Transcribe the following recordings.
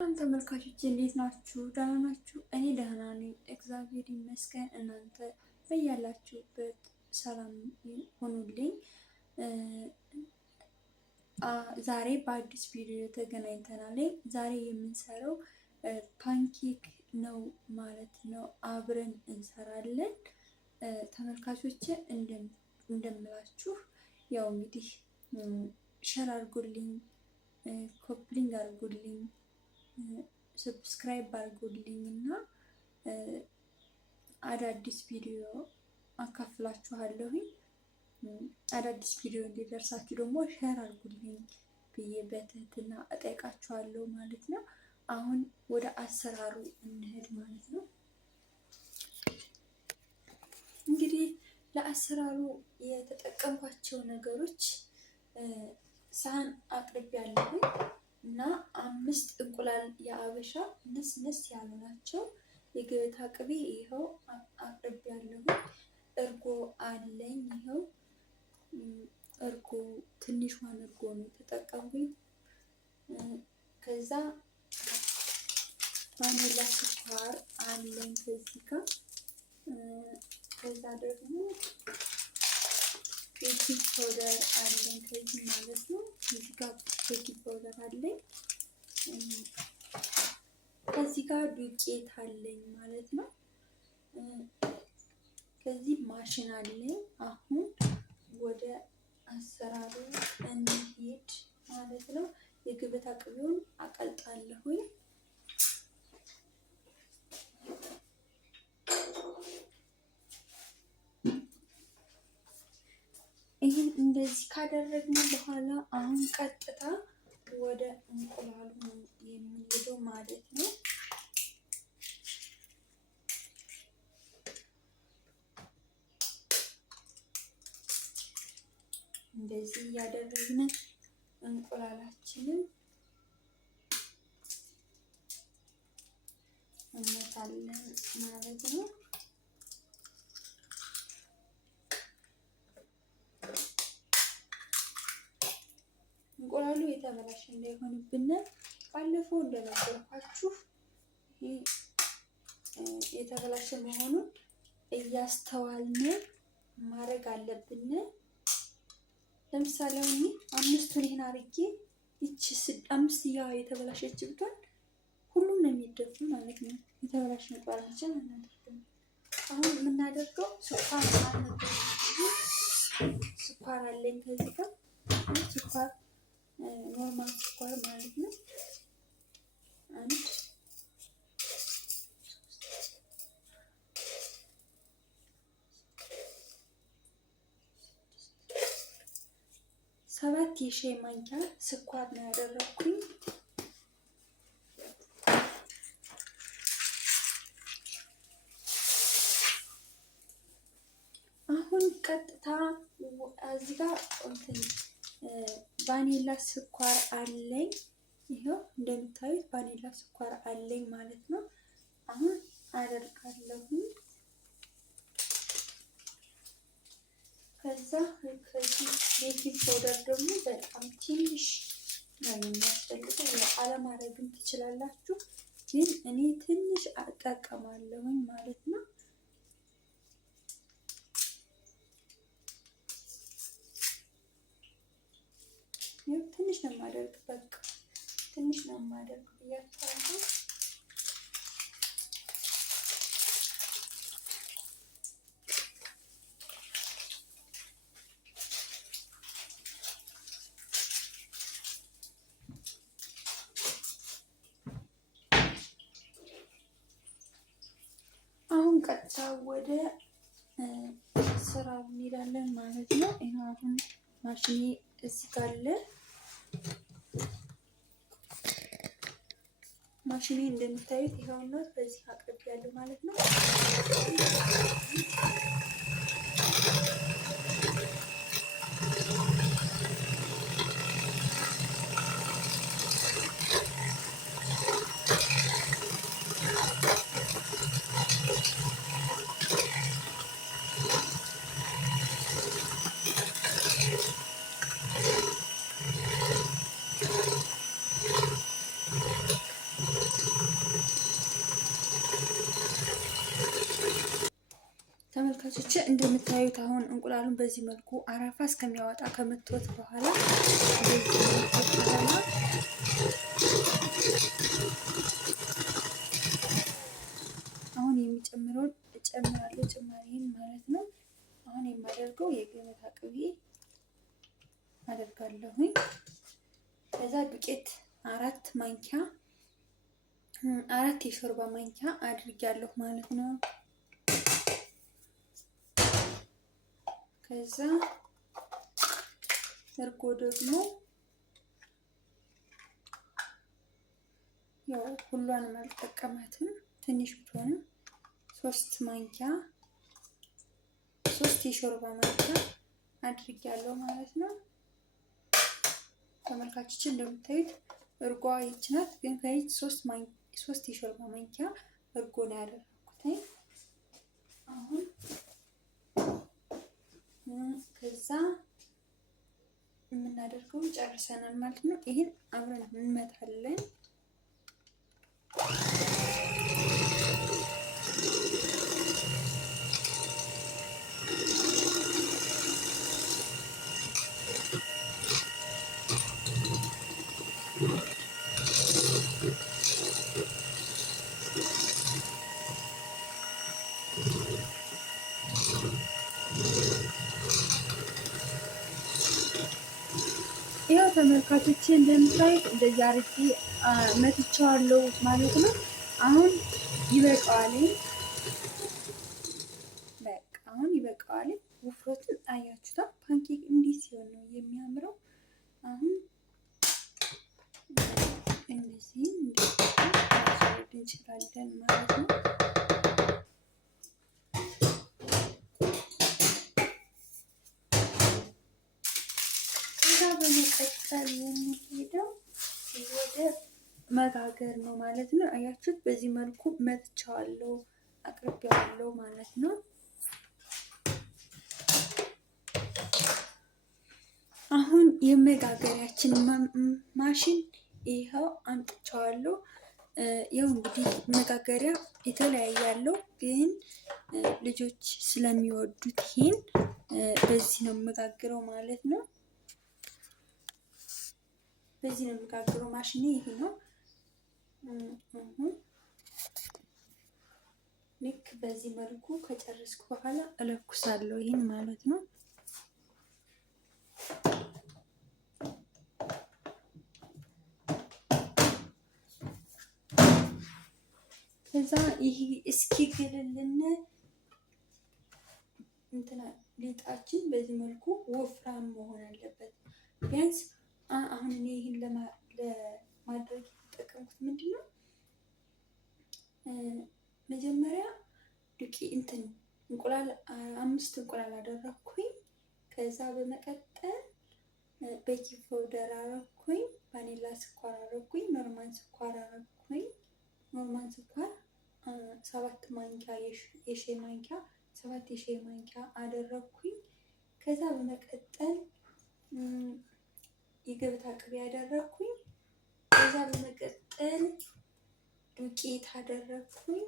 ሰላም ተመልካቾች እንዴት ናችሁ? ደህና ናችሁ? እኔ ደህና ነኝ፣ እግዚአብሔር ይመስገን። እናንተ በያላችሁበት ሰላም ሆኑልኝ። ዛሬ በአዲስ ቪዲዮ ተገናኝተናል። ዛሬ የምንሰራው ፓንኬክ ነው ማለት ነው። አብረን እንሰራለን። ተመልካቾች እንደምላችሁ ያው እንግዲህ ሸር አድርጉልኝ፣ ኮፕሊንግ አድርጉልኝ፣ ሰብስክራይብ አድርጉልኝ እና አዳዲስ ቪዲዮ አካፍላችኋለሁኝ። አዳዲስ ቪዲዮ እንዲደርሳችሁ ደግሞ ሼር አድርጉልኝ ብዬ በትህትና እጠይቃችኋለሁ ማለት ነው። አሁን ወደ አሰራሩ እንሄድ ማለት ነው። እንግዲህ ለአሰራሩ የተጠቀምኳቸው ነገሮች ሳህን አቅርቤያለሁ እና 5 እንቁላል የአበሻ ነስ ያሉ ናቸው። የገበታ ቅቤ ይኸው አቅርቤያለሁ። እርጎ አለኝ ይኸው እርጎ ትንሿን እርጎ ነው የተጠቀምኩኝ። ከዛ ቫኒላ ስኳር አለኝ ከዚህ ጋር። ከዛ ደግሞ ቤኪንግ ፓውደር አለኝ ከዚህ ማለት ነው። እዚህ ጋር ቤኪንግ ፓውደር አለኝ። ከዚህ ጋር ዱቄት አለኝ ማለት ነው። ከዚህ ማሽን አለኝ። አሁን ወደ አሰራሩ እንሄድ ማለት ነው። የገበታ ቅቤውን አቀልጣለሁኝ። ይህን እንደዚህ ካደረግን በኋላ አሁን ቀጥታ ወደ እንቁላሉ ነው የምንሄደው ማለት ነው። እንደዚህ እያደረግን እንቁላላችንን እንመታለን ማለት ነው። እንቁላሉ የተበላሸ እንዳይሆንብን ባለፈው እንደነገርኳችሁ ይሄ የተበላሸ መሆኑን እያስተዋልን ማድረግ አለብን። ለምሳሌ አሁን 5ቱን ይሄን አርጌ ይቺ 5ኛዋ የተበላሸች ብቷል ሁሉም ነው የሚደፉ ማለት ነው። የተበላሸ እንቁላላችን እናደርጋለን። አሁን የምናደርገው ስኳር አለኝ ከዚህ ጋር ስኳር ኖርማል ስኳር ማለት ነው። 7 የሻይ ማንኪያ ስኳር ነው ያደረኩኝ። አሁን ቀጥታ እዚህ ጋር ቫኒላ ስኳር አለኝ። ይሄው እንደምታዩት ቫኒላ ስኳር አለኝ ማለት ነው። አሁን አደርጋለሁ። ከዛ ከዚህ ቤኪንግ ፓውደር ደግሞ በጣም ትንሽ ነው የሚያስፈልገው። አለማድረግም ትችላላችሁ፣ ግን እኔ ትንሽ አጠቀማለሁኝ ማለት ነው። ትንሽ ነው የማደርግ፣ በቃ ትንሽ ነው የማደርግ ብያችኋለሁ። አሁን ቀጥታ ወደ ስራው እንሄዳለን ማለት ነው። ይሄ አሁን ማሽኔ እዚህ ጋር አለ። ማሽኔ እንደምታዩት ይኸውና በዚህ አቅርቤያለሁ ማለት ነው። ተመልካቾች እንደምታዩት አሁን እንቁላሉን በዚህ መልኩ አረፋ እስከሚያወጣ ከመጥቶት በኋላ አሁን የሚጨምረውን እጨምራለሁ። ጭማሪን ማለት ነው። አሁን የማደርገው የገበታ ቅቤ አደርጋለሁኝ። ከዛ ዱቄት 4 የሾርባ ማንኪያ አድርጊያለሁ ማለት ነው። ከዛ እርጎ ደግሞ ያው ሁሏንም አልጠቀማትም ትንሽ ብትሆንም 3 የሾርባ ማንኪያ አድርጊያለሁ ማለት ነው። ተመልካቾች እንደምታዩት እርጓ ይች ናት፣ ግን ከይች 3 የሾርባ ማንኪያ እርጎ ነው ያደረኩት። አሁን ከዛ የምናደርገው ጨርሰናል ማለት ነው። ይሄን አብረን እንመታለን። ያው ተመልካቾቼ እንደምታዩት እንደዚህ አርጌ መትቼዋለሁ ማለት ነው። አሁን ይበቃዋል። በቃ አሁን ይበቃዋል። ውፍረቱን አያችሁታ። ፓንኬክ እንዲህ ሲሆን ነው የሚያምረው። አሁን እንደዚህ ማድረግ እንችላለን ማለት ነው። በመቀጠል የሚሄደው ወደ መጋገር ነው ማለት ነው። አያችሁት? በዚህ መልኩ መትቻለሁ፣ አቅርቤዋለሁ ማለት ነው። አሁን የመጋገሪያችን ማሽን ይኸው አምጥቼዋለሁ። ያው እንግዲህ መጋገሪያ የተለያየ ያለው ግን ልጆች ስለሚወዱት ይሄን በዚህ ነው የምጋግረው ማለት ነው። በዚህ ነው የምጋግረው። ማሽኔ ይሄ ነው። ልክ በዚህ መልኩ ከጨረስኩ በኋላ እለኩሳለሁ ይሄን ማለት ነው። ከዛ ይሄ እስኪግልልን እንትና ሊጣችን በዚህ መልኩ ወፍራም መሆን አለበት። ቢያንስ አሁን እኔ ይሄን ለማድረግ የተጠቀምኩት ምንድነው መጀመሪያ እንቁላል 5 እንቁላል አደረኩኝ። ከዛ በመቀጠል ቤኪንግ ፓውደር አረኩኝ፣ ቫኒላ ስኳር አረኩኝ፣ ኖርማል ስኳር አረኩኝ። ኖርማል ስኳር 7 ማንኪያ የሻይ ማንኪያ 7 የሻይ ማንኪያ አደረኩኝ። ከዛ በመቀጠል የገበታ ቅቤ አደረኩኝ። ከዛ በመቀጠል ዱቄት አደረኩኝ።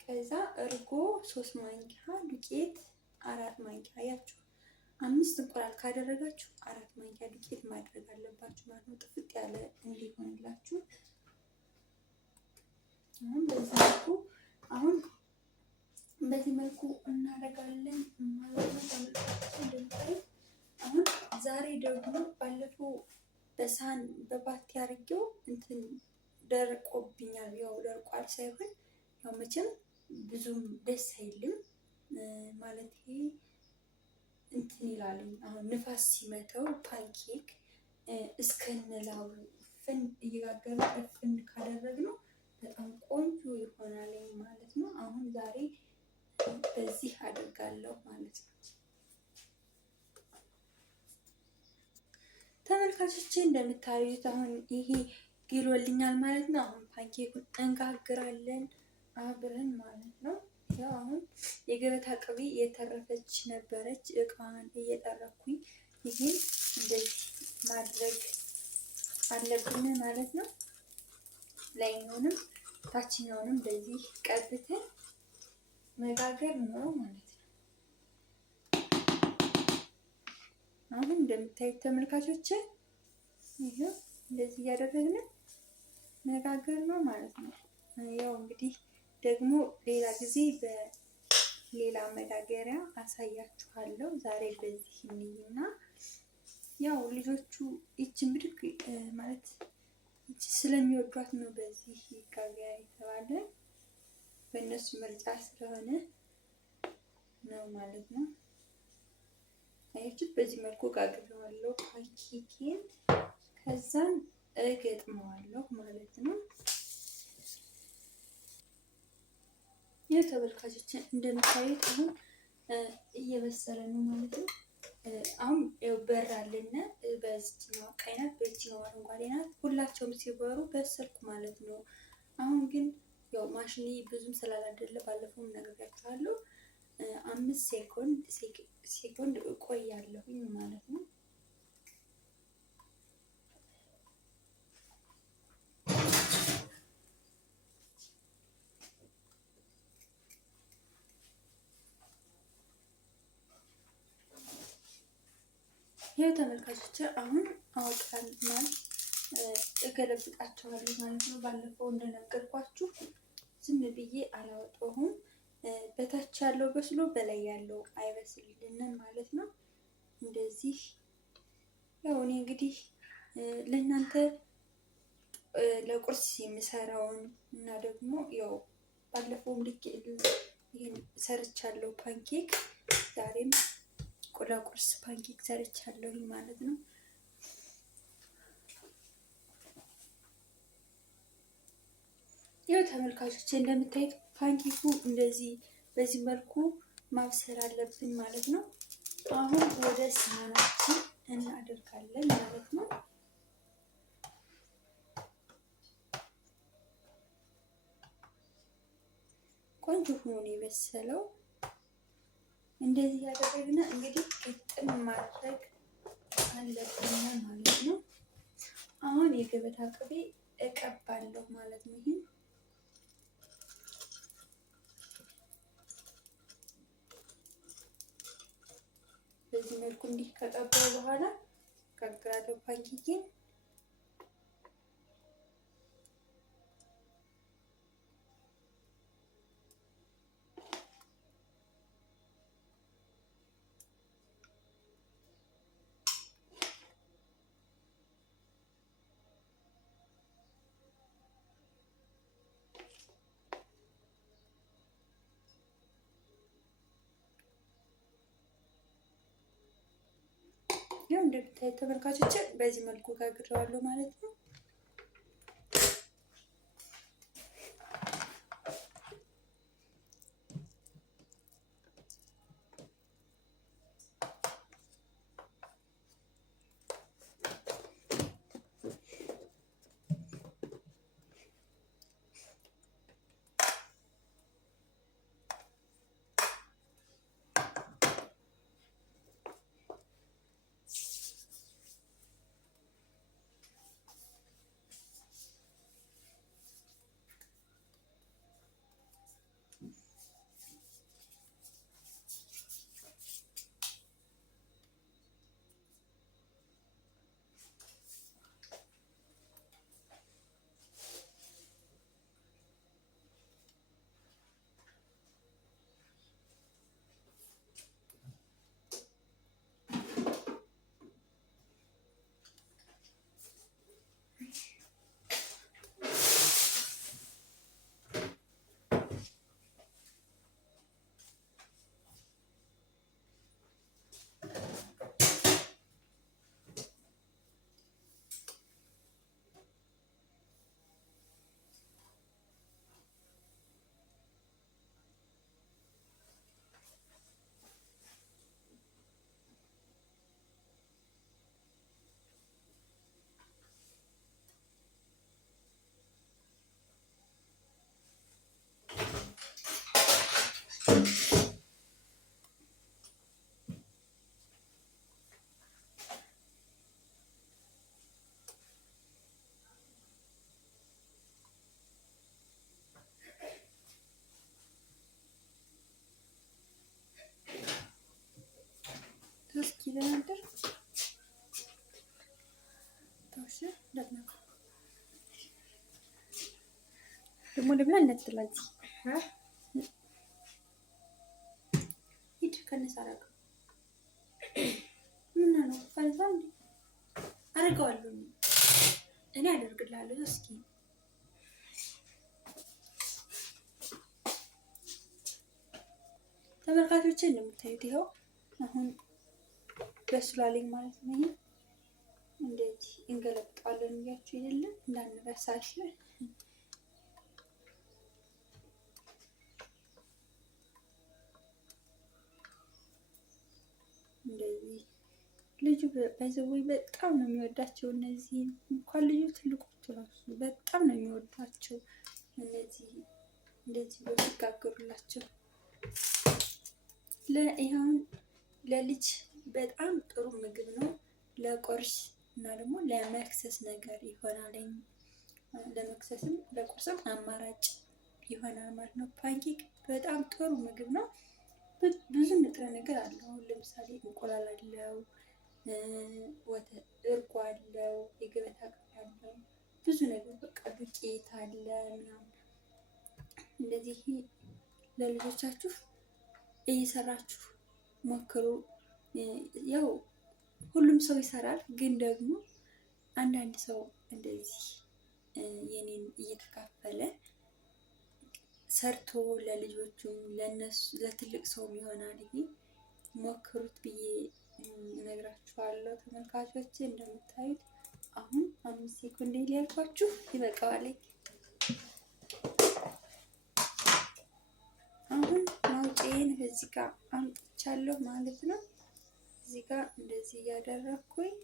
ከዛ እርጎ 3 ማንኪያ፣ ዱቄት 4 ማንኪያ። ያችሁ 5 እንቁላል ካደረጋችሁ 4 ማንኪያ ዱቄት ማድረግ አለባችሁ ማለት ነው፣ ጥፍጥ ያለ እንዲሆንላችሁ። አሁን በዚህ መልኩ እናደርጋለን ማለት ነው። እንደምታዩት አሁን ዛሬ ደግሞ ባለፈው በሳህን በባቲ አድርጌው እንትን ደርቆብኛል። ያው ደርቋል ሳይሆን ያው መቼም ብዙም ደስ አይልም ማለት እንትን ይላል። አሁን ንፋስ ሲመተው ፓንኬክ እስከነላው ፍን እየጋገረ ፍን ካደረግነው በጣም ቆንጆ ይሆናል ማለት ነው። አሁን ዛሬ በዚህ አድርጋለሁ ማለት ነው። ተመልካቾቼ እንደምታዩት አሁን ይሄ ግሎልኛል ማለት ነው። አሁን ፓንኬኩን እንጋግራለን አብረን ማለት ነው። ያው አሁን የገበታ ቅቤ የተረፈች ነበረች፣ እቃዋን እየጠረኩኝ ይሄን እንደዚህ ማድረግ አለብን ማለት ነው። ላይኛውንም ታችኛውንም እንደዚህ ቀብተን መጋገር ነው ማለት ነው። አሁን እንደምታዩት ተመልካቾች ይሄው እንደዚህ እያደረግን መጋገር ነው ማለት ነው። ያው እንግዲህ ደግሞ ሌላ ጊዜ በሌላ መጋገሪያ አሳያችኋለሁ። ዛሬ በዚህ እንይና ያው ልጆቹ ይችን ብድግ ማለት ይቺ ስለሚወዷት ነው በዚህ ጋገሪያ የተባለ በእነሱ ምርጫ ስለሆነ ነው ማለት ነው። አያችሁት? በዚህ መልኩ ጋግሬዋለሁ ፓንኬኬን። ከዛን እገጥመዋለሁ ማለት ነው። የተመልካቾች እንደምታዩት አሁን እየበሰለ ነው ማለት ነው። አሁን በር አለና በዚህኛው ቀይ ናት፣ በዚህኛው አረንጓዴ ናት። ሁላቸውም ሲበሩ በሰልኩ ማለት ነው። አሁን ግን ያው ማሽኔ ብዙም ስላላደለ ባለፈው ነግሬያችኋለሁ። 5 ሴኮንድ እቆያለሁኝ ማለት ነው። ይሄው ተመልካቾች አሁን አወጣናል፣ እገለብጣቸዋለሁ ማለት ነው። ባለፈው እንደነገርኳችሁ ዝም ብዬ አላወጣሁም። በታች ያለው በስሎ በላይ ያለው አይበስልልንም ማለት ነው። እንደዚህ ያው እኔ እንግዲህ ለእናንተ ለቁርስ የምሰራውን እና ደግሞ ያው ባለፈው ልክ ይሄን ሰርቻለሁ ፓንኬክ። ዛሬም ቆዳ ቁርስ ፓንኬክ ሰርቻለሁ ማለት ነው። ያው ተመልካቾች እንደምታዩት ፓንኬኩ እንደዚህ በዚህ መልኩ ማብሰል አለብን ማለት ነው። አሁን ወደ ሳህናችን እናደርጋለን ማለት ነው። ቆንጆ ሆኖ ነው የበሰለው። እንደዚህ ያደረግን እንግዲህ ግጥም ማድረግ አለብን ማለት ነው። አሁን የገበታ ቅቤ እቀባለሁ ማለት ነው። ይሄን በዚህ መልኩ እንዲህ ከቀባው በኋላ ጋግራለሁ ፓንኬኬን። ያው እንደምታዩት ተመልካቾች በዚህ መልኩ ጋግሬዋለሁ ማለት ነው። እስኪ ለነበር ታውሽ ደግሞ ልብላ እንደትላዚ ሂድ ከነሳራቀ ምን ነው ፈንሳን አደርገዋለሁ እኔ አደርግልሃለሁ። እስኪ ተመልካቾቼ እንደምታዩት ይኸው አሁን በስሏልኝ ማለት ነው። እንደዚህ እንገለብጣለን እያችሁ አይደለም እንዳንረሳሽ። እንደዚህ ልጁ በዘወይ በጣም ነው የሚወዳቸው እነዚህ እንኳን ልጁ ትልቆቹ ራሱ በጣም ነው የሚወዳቸው እነዚህ እንደዚህ በሚጋገሩላቸው ለይሁን ለልጅ በጣም ጥሩ ምግብ ነው። ለቁርስ እና ደግሞ ለመክሰስ ነገር ይሆናል። ለመክሰስም ለቁርስም አማራጭ ይሆናል ማለት ነው። ፓንኬክ በጣም ጥሩ ምግብ ነው። ብዙ ንጥረ ነገር አለው። ለምሳሌ እንቁላል አለው፣ ወተት፣ እርጎ አለው፣ የገበታ ቅቤ አለው፣ ብዙ ነገር በቃ ዱቄት አለ ምናምን። እንደዚህ ለልጆቻችሁ እየሰራችሁ ሞክሩ። ያው ሁሉም ሰው ይሰራል፣ ግን ደግሞ አንዳንድ ሰው እንደዚህ የኔን እየተካፈለ ሰርቶ ለልጆቹም ለነሱ ለትልቅ ሰው ይሆናል። ይሄ ሞክሩት ብዬ እነግራችኋለሁ ተመልካቾች። እንደምታዩት አሁን 5 ሴኮንድ ሊያልኳችሁ ይበቃዋል። አሁን ማውጫዬን እዚህ ጋር አምጥቻለሁ ማለት ነው። እዚህ ጋር እንደዚህ እያደረኩኝ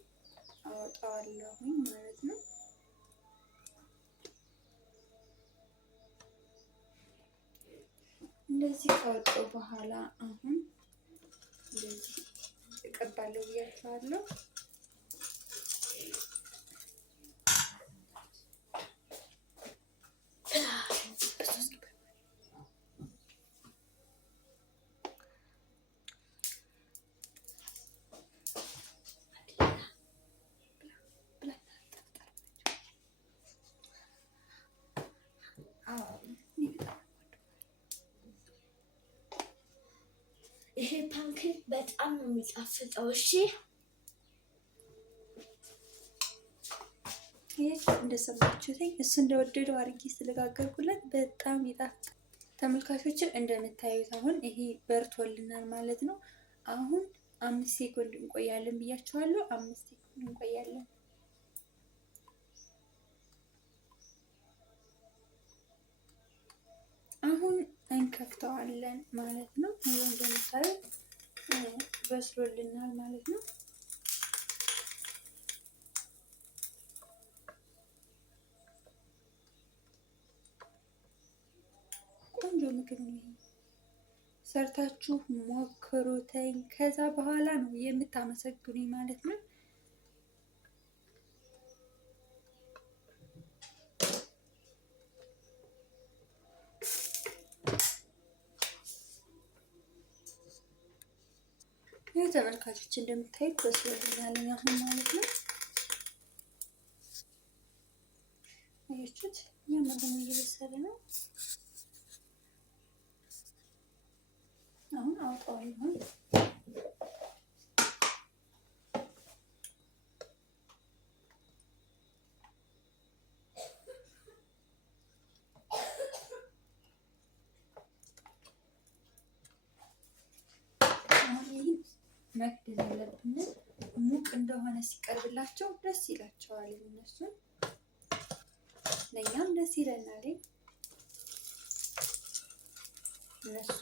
አወጣዋለሁኝ ማለት ነው። እንደዚህ ካወጣሁ በኋላ አሁን እንደዚህ እቀባለሁ ብያችኋለሁ። ይሄ ፓንኬክ በጣም ነው የሚጣፍጠው። እሺ ይሄ እንደሰማችሁት እሱ እንደወደደው አድርጌ ስለጋገርኩለት በጣም ይጣፍጣል። ተመልካቾችን እንደምታዩት አሁን ይሄ በርቶልናል ማለት ነው። አሁን 5 ሴኮንድ እንቆያለን ብያችኋለሁ። 5 ሴኮንድ እንቆያለን። አሁን እንከፍተዋለን ማለት ነው። ይሄ እንደምታዩት በስሎልናል ማለት ነው። ቆንጆ ምግብ ነው። ሰርታችሁ ሞክሩተኝ። ከዛ በኋላ ነው የምታመሰግኑኝ ማለት ነው። ይህ ተመልካቾች እንደምታዩት በስሎልናል አሁን ማለት ነው። አያችሁት? ያማረው እየበሰለ ነው። አሁን አውጣዋለሁ። መክደን ያለብን ሙቅ እንደሆነ ሲቀርብላቸው ደስ ይላቸዋል። እነሱን ለኛም ደስ ይለናል። እነሱ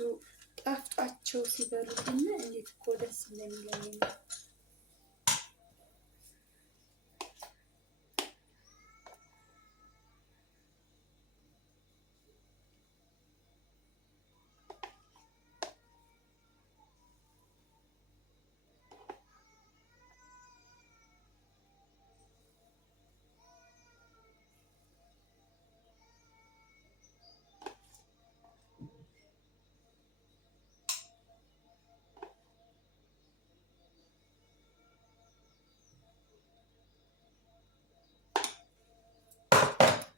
ጣፍጧቸው ሲበሉልን እንዴት እኮ ደስ እንደሚለኝ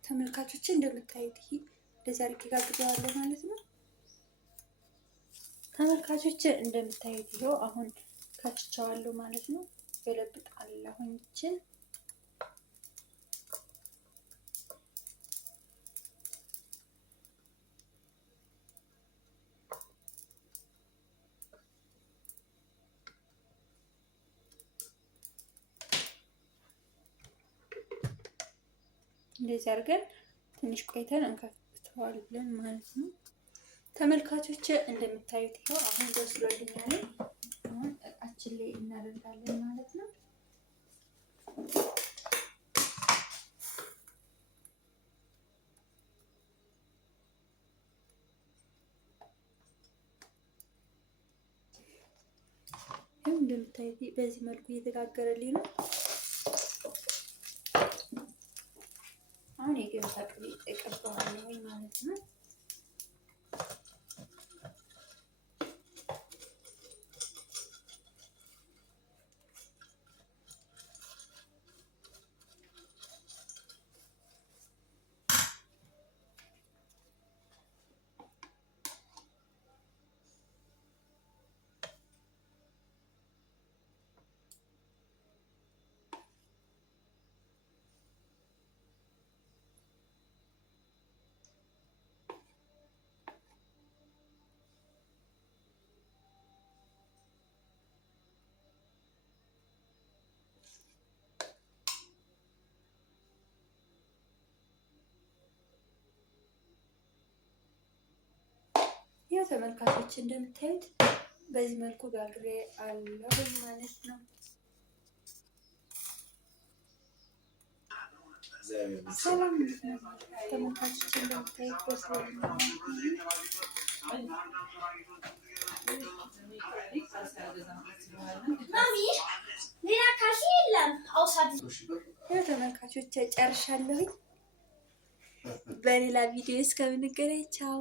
ተመልካቾች እንደምታዩት ይሄ እንደዚህ አድርጌ ጋግሬዋለሁ ማለት ነው። ተመልካቾች እንደምታዩት ይሄው አሁን ከፍቼዋለሁ ማለት ነው። ገለብጣለሁኝ እችን እንደዚህ አድርገን ትንሽ ቆይተን እንከፍተዋለን ማለት ነው። ተመልካቾች እንደምታዩት ይኸው አሁን በስሎልኛል። አሁን እቃችን ላይ እናደርጋለን ማለት ነው። እንደምታዩት በዚህ መልኩ እየተጋገረልኝ ነው። አሁን የገበታ ቅቤ እቀባዋለሁ ማለት ነው። ያው ተመልካቾች እንደምታዩት በዚህ መልኩ ጋግሬ አለሁ ማለት ነው። ሰላም ተመልካቾች እንደምታዩት በስሎልኝ ያው ተመልካቾች ጨርሻለሁኝ። በሌላ ቪዲዮ እስከምንገናኝ ቻው።